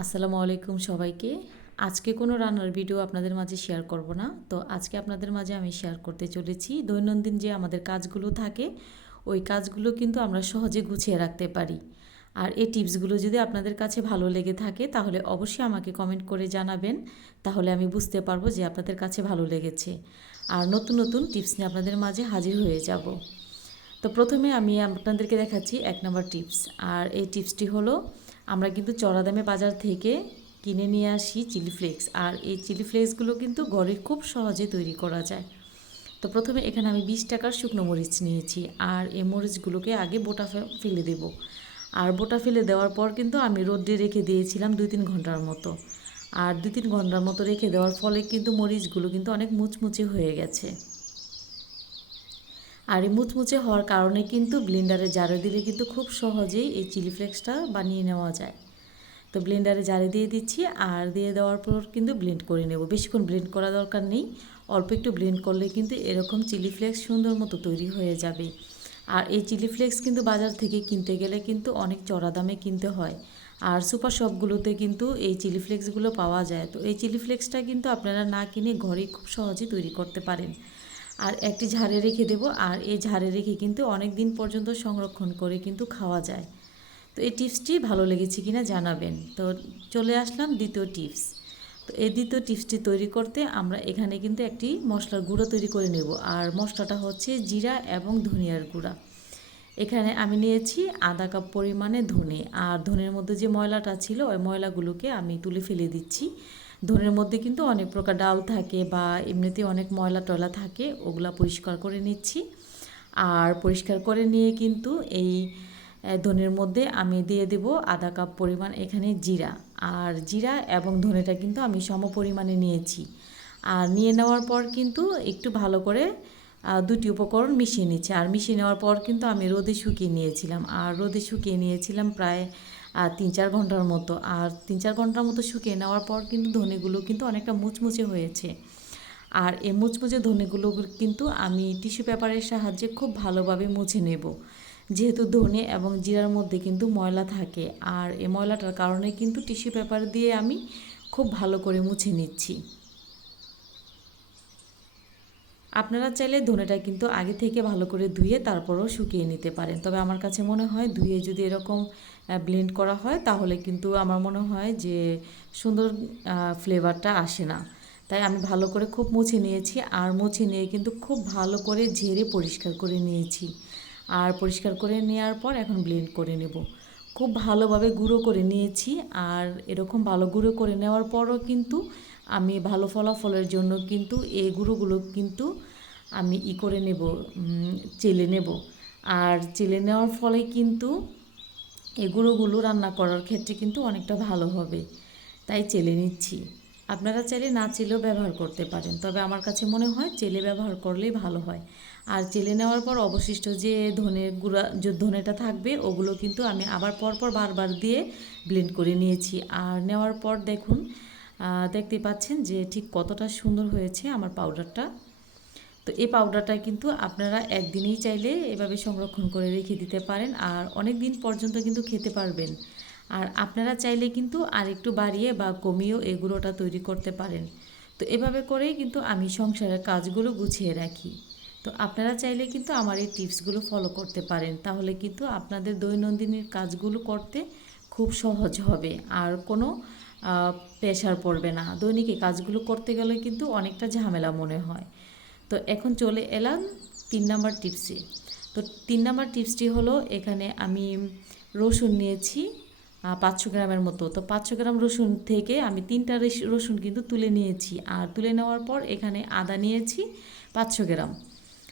আসসালামু আলাইকুম সবাইকে। আজকে কোনো রান্নার ভিডিও আপনাদের মাঝে শেয়ার করব না। তো আজকে আপনাদের মাঝে আমি শেয়ার করতে চলেছি। দৈনন্দিন যে আমাদের কাজগুলো থাকে, ওই কাজগুলো কিন্তু আমরা সহজে গুছিয়ে রাখতে পারি। আর এই টিপসগুলো যদি আপনাদের কাছে ভালো লেগে থাকে, তাহলে অবশ্যই আমাকে কমেন্ট করে জানাবেন। তাহলে আমি বুঝতে পারব যে আপনাদের কাছে ভালো লেগেছে। আর নতুন নতুন টিপস নিয়ে আপনাদের মাঝে হাজির হয়ে যাব। তো প্রথমে আমি আপনাদেরকে দেখাচ্ছি এক নম্বর টিপস আর এই টিপসটি হলো আমরা কিন্তু চড়া দামে বাজার থেকে কিনে নিয়ে আসি চিলি ফ্লেক্স। আর এই চিলি ফ্লেক্সগুলো কিন্তু ঘরে খুব সহজে তৈরি করা যায়। তো প্রথমে এখানে আমি বিশ টাকার শুকনো মরিচ নিয়েছি আর এই মরিচগুলোকে আগে বোটা ফেলে দেব। আর বোটা ফেলে দেওয়ার পর কিন্তু আমি রোদ্রে রেখে দিয়েছিলাম দুই তিন ঘণ্টার মতো। আর দুই তিন ঘণ্টার মতো রেখে দেওয়ার ফলে কিন্তু মরিচগুলো কিন্তু অনেক মুচমুচে হয়ে গেছে। আর এই মুচমুচে হওয়ার কারণে কিন্তু ব্লেন্ডারে জারে দিলে কিন্তু খুব সহজেই এই চিলি ফ্লেক্সটা বানিয়ে নেওয়া যায়। তো ব্লেন্ডারে জারে দিয়ে দিচ্ছি আর দিয়ে দেওয়ার পর কিন্তু ব্লেন্ড করে নেব। বেশিক্ষণ ব্লেন্ড করা দরকার নেই, অল্প একটু ব্লেন্ড করলে কিন্তু এরকম চিলি ফ্লেক্স সুন্দর মতো তৈরি হয়ে যাবে। আর এই চিলি ফ্লেক্স কিন্তু বাজার থেকে কিনতে গেলে কিন্তু অনেক চড়া দামে কিনতে হয়। আর সুপার শপগুলোতে কিন্তু এই চিলি ফ্লেক্সগুলো পাওয়া যায়। তো এই চিলি ফ্লেক্সটা কিন্তু আপনারা না কিনে ঘরেই খুব সহজে তৈরি করতে পারেন। আর একটি ঝাড়ে রেখে দেব, আর এই ঝাড়ে রেখে কিন্তু অনেক দিন পর্যন্ত সংরক্ষণ করে কিন্তু খাওয়া যায়। তো এই টিপসটি ভালো লেগেছে কিনা জানাবেন। তো চলে আসলাম দ্বিতীয় টিপস। তো এই দ্বিতীয় টিপসটি তৈরি করতে আমরা এখানে কিন্তু একটি মশলার গুঁড়ো তৈরি করে নেব, আর মশলাটা হচ্ছে জিরা এবং ধনিয়ার গুঁড়া। এখানে আমি নিয়েছি আধা কাপ পরিমাণে ধনে, আর ধনের মধ্যে যে ময়লাটা ছিল ওই ময়লাগুলোকে আমি তুলে ফেলে দিচ্ছি। ধনের মধ্যে কিন্তু অনেক প্রকার ডাল থাকে বা এমনিতে অনেক ময়লা টয়লা থাকে, ওগুলো পরিষ্কার করে নিচ্ছি। আর পরিষ্কার করে নিয়ে কিন্তু এই ধনের মধ্যে আমি দিয়ে দেব আধা কাপ পরিমাণ এখানে জিরা। আর জিরা এবং ধনেটা কিন্তু আমি সম পরিমাণে নিয়েছি। আর নিয়ে নেওয়ার পর কিন্তু একটু ভালো করে দুটি উপকরণ মিশিয়ে নিচ্ছি। আর মিশিয়ে নেওয়ার পর কিন্তু আমি রোদে শুকিয়ে নিয়েছিলাম। আর রোদে শুকিয়ে নিয়েছিলাম প্রায় আহ, তিন চার ঘণ্টার মতো। আর তিন চার ঘণ্টার মতো শুকিয়ে নেওয়ার পর কিন্তু ধনেগুলো কিন্তু অনেকটা মুচমুচে হয়েছে। আর এই মুচমুচে ধনেগুলো কিন্তু আমি টিস্যু পেপারের সাহায্যে খুব ভালোভাবে মুছে নেব। যেহেতু ধনে এবং জিরার মধ্যে কিন্তু ময়লা থাকে। আর এই ময়লাটার কারণে কিন্তু টিস্যু পেপার দিয়ে আমি খুব ভালো করে মুছে নিচ্ছি। আপনারা চাইলে ধনেটা কিন্তু আগে থেকে ভালো করে ধুয়ে তারপরও শুকিয়ে নিতে পারেন। তবে আমার কাছে মনে হয় ধুয়ে যদি এরকম ব্লেন্ড করা হয় তাহলে কিন্তু আমার মনে হয় যে সুন্দর ফ্লেভারটা আসে না। তাই আমি ভালো করে খুব মুছে নিয়েছি আর মুছে নিয়ে কিন্তু খুব ভালো করে ঝেড়ে পরিষ্কার করে নিয়েছি। আর পরিষ্কার করে নেওয়ার পর এখন ব্লেন্ড করে নেব। খুব ভালোভাবে গুঁড়ো করে নিয়েছি আর এরকম ভালো গুঁড়ো করে নেওয়ার পরও কিন্তু আমি ভালো ফলাফলের জন্য কিন্তু এই গুঁড়োগুলো কিন্তু আমি ই করে নেব চেলে নেব। আর চেলে নেওয়ার ফলে কিন্তু এই গুঁড়োগুলো রান্না করার ক্ষেত্রে কিন্তু অনেকটা ভালো হবে। তাই চেলে নিচ্ছি। আপনারা চাইলে না চেলেও ব্যবহার করতে পারেন, তবে আমার কাছে মনে হয় চেলে ব্যবহার করলেই ভালো হয়। আর চেলে নেওয়ার পর অবশিষ্ট যে ধনের গুঁড়া, যে ধনেটা থাকবে, ওগুলো কিন্তু আমি আবার পরপর বারবার দিয়ে ব্লেন্ড করে নিয়েছি। আর নেওয়ার পর দেখুন দেখতে পাচ্ছেন যে ঠিক কতটা সুন্দর হয়েছে আমার পাউডারটা তো এই পাউডারটা কিন্তু আপনারা একদিনেই চাইলে এভাবে সংরক্ষণ করে রেখে দিতে পারেন আর অনেক দিন পর্যন্ত কিন্তু খেতে পারবেন। আর আপনারা চাইলে কিন্তু আর একটু বাড়িয়ে বা কমিয়েও এই গুঁড়োটা তৈরি করতে পারেন। তো এভাবে করেই কিন্তু আমি সংসারের কাজগুলো গুছিয়ে রাখি। তো আপনারা চাইলে কিন্তু আমার এই টিপসগুলো ফলো করতে পারেন। তাহলে কিন্তু আপনাদের দৈনন্দিনের কাজগুলো করতে খুব সহজ হবে। আর কোনো প্রেশার পড়বে না। দৈনিক এই কাজগুলো করতে গেলে কিন্তু অনেকটা ঝামেলা মনে হয়। তো এখন চলে এলাম তিন নাম্বার টিপসে। তো তিন নাম্বার টিপসটি হলো, এখানে আমি রসুন নিয়েছি পাঁচশো গ্রামের মতো। তো পাঁচশো গ্রাম রসুন থেকে আমি তিনটা রেস- রসুন কিন্তু তুলে নিয়েছি। আর তুলে নেওয়ার পর এখানে আদা নিয়েছি, পাঁচশো গ্রাম।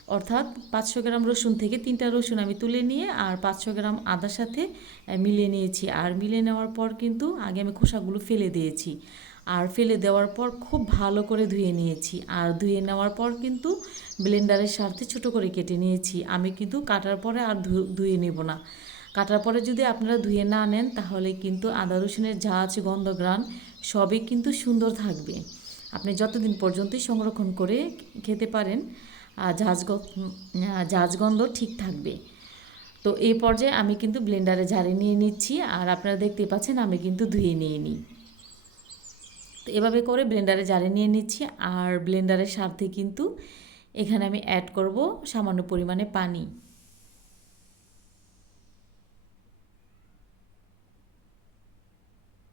অর্থাৎ পাঁচশো গ্রাম রসুন থেকে তিনটা রসুন আমি তুলে নিয়ে আর পাঁচশো গ্রাম আদার সাথে মিলিয়ে নিয়েছি। আর মিলিয়ে নেওয়ার পর কিন্তু আগে আমি খোসাগুলো ফেলে দিয়েছি। আর ফেলে দেওয়ার পর খুব ভালো করে ধুয়ে নিয়েছি। আর ধুয়ে নেওয়ার পর কিন্তু ব্লেন্ডারের সাথে ছোট করে কেটে নিয়েছি। আমি কিন্তু কাটার পরে আর ধুয়ে নেব না। কাটার পরে যদি আপনারা ধুয়ে না নেন, তাহলে কিন্তু আদা রসুনের ঝাঁজ গন্ধ গ্রান, সবই কিন্তু সুন্দর থাকবে। আপনি যতদিন পর্যন্তই সংরক্ষণ করে খেতে পারেন ঝাঁজ ঝাঁজ গন্ধ ঠিক থাকবে। তো এই পর্যায়ে আমি কিন্তু ব্লেন্ডারে ঝাড়ে নিয়ে নিচ্ছি আর আপনারা দেখতে পাচ্ছেন আমি কিন্তু ধুয়ে নিয়ে নিই। তো এভাবে করে ব্লেন্ডারে জারে নিয়ে নিচ্ছি আর ব্লেন্ডারের সাথে কিন্তু এখানে আমি অ্যাড করব সামান্য পরিমাণে পানি।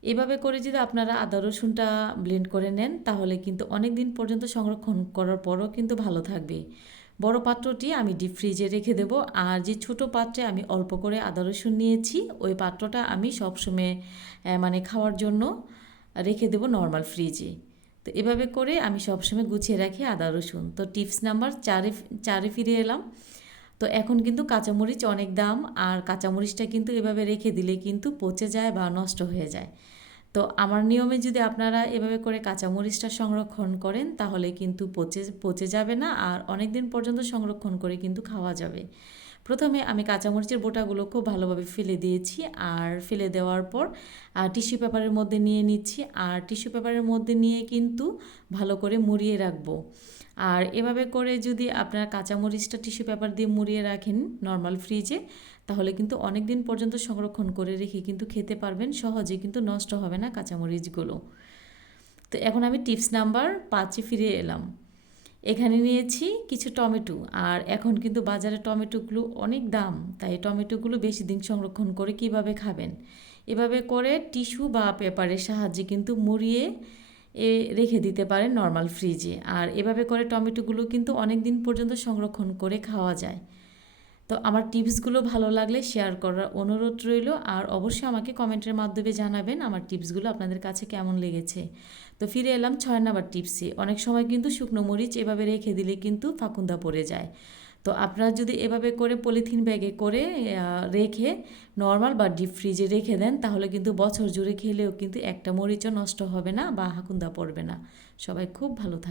এভাবে করে যদি আপনারা আদা রসুনটা ব্লেন্ড করে নেন, তাহলে কিন্তু অনেক দিন পর্যন্ত সংরক্ষণ করার পরও কিন্তু ভালো থাকবে। বড় পাত্রটি আমি ডিপ ফ্রিজে রেখে দেব, আর যে ছোট পাত্রে আমি অল্প করে আদা রসুন নিয়েছি, ওই পাত্রটা আমি সবসময় মানে খাওয়ার জন্য রেখে দেব নর্মাল ফ্রিজে তো এভাবে করে আমি সবসময় গুছিয়ে রাখি আদা রসুন। তো টিপস নাম্বার চারে চারে ফিরে এলাম। তো এখন কিন্তু কাঁচামরিচ অনেক দাম আর কাঁচামরিচটা কিন্তু এভাবে রেখে দিলে কিন্তু পচে যায় বা নষ্ট হয়ে যায়। তো আমার নিয়মে যদি আপনারা এভাবে করে কাঁচামরিচটা সংরক্ষণ করেন তাহলে কিন্তু পচে পচে যাবে না আর অনেক দিন পর্যন্ত সংরক্ষণ করে কিন্তু খাওয়া যাবে। প্রথমে আমি কাঁচামরিচের বোটাগুলো খুব ভালোভাবে ফেলে দিয়েছি আর ফেলে দেওয়ার পর টিস্যু পেপারের মধ্যে নিয়ে নিচ্ছি আর টিস্যু পেপারের মধ্যে নিয়ে কিন্তু ভালো করে মুড়িয়ে রাখব। আর এভাবে করে যদি আপনার কাঁচামরিচটা টিস্যু পেপার দিয়ে মুড়িয়ে রাখেন নর্মাল ফ্রিজে, তাহলে কিন্তু অনেক দিন পর্যন্ত সংরক্ষণ করে রেখে কিন্তু খেতে পারবেন, সহজে কিন্তু নষ্ট হবে না কাঁচামরিচগুলো। তো এখন আমি টিপস নাম্বার পাঁচে ফিরে এলাম। এখানে নিয়েছি কিছু টমেটো। আর এখন কিন্তু বাজারে টমেটোগুলো অনেক দাম, তাই টমেটোগুলো বেশি দিন সংরক্ষণ করে কীভাবে খাবেন? এভাবে করে টিস্যু বা পেপারের সাহায্যে কিন্তু মুড়িয়ে এ রেখে দিতে পারেন নর্মাল ফ্রিজে। আর এভাবে করে টমেটোগুলো কিন্তু অনেক দিন পর্যন্ত সংরক্ষণ করে খাওয়া যায়। তো আমার টিপসগুলো ভালো লাগলে শেয়ার করার অনুরোধ রইল আর অবশ্যই আমাকে কমেন্টের মাধ্যমে জানাবেন আমার টিপসগুলো আপনাদের কাছে কেমন লেগেছে। তো ফিরে এলাম ছয় নাম্বার টিপসে, অনেক সময় কিন্তু শুকনো মরিচ এভাবে রেখে দিলে কিন্তু ফাকুন্দা পড়ে যায়। তো আপনারা যদি এভাবে করে পলিথিন ব্যাগে করে রেখে নর্মাল বা ডিপ ফ্রিজে রেখে দেন, তাহলে কিন্তু বছর জুড়ে খেলেও কিন্তু একটা মরিচও নষ্ট হবে না বা হাকুন্দা পড়বে না। সবাই খুব ভালো থাকে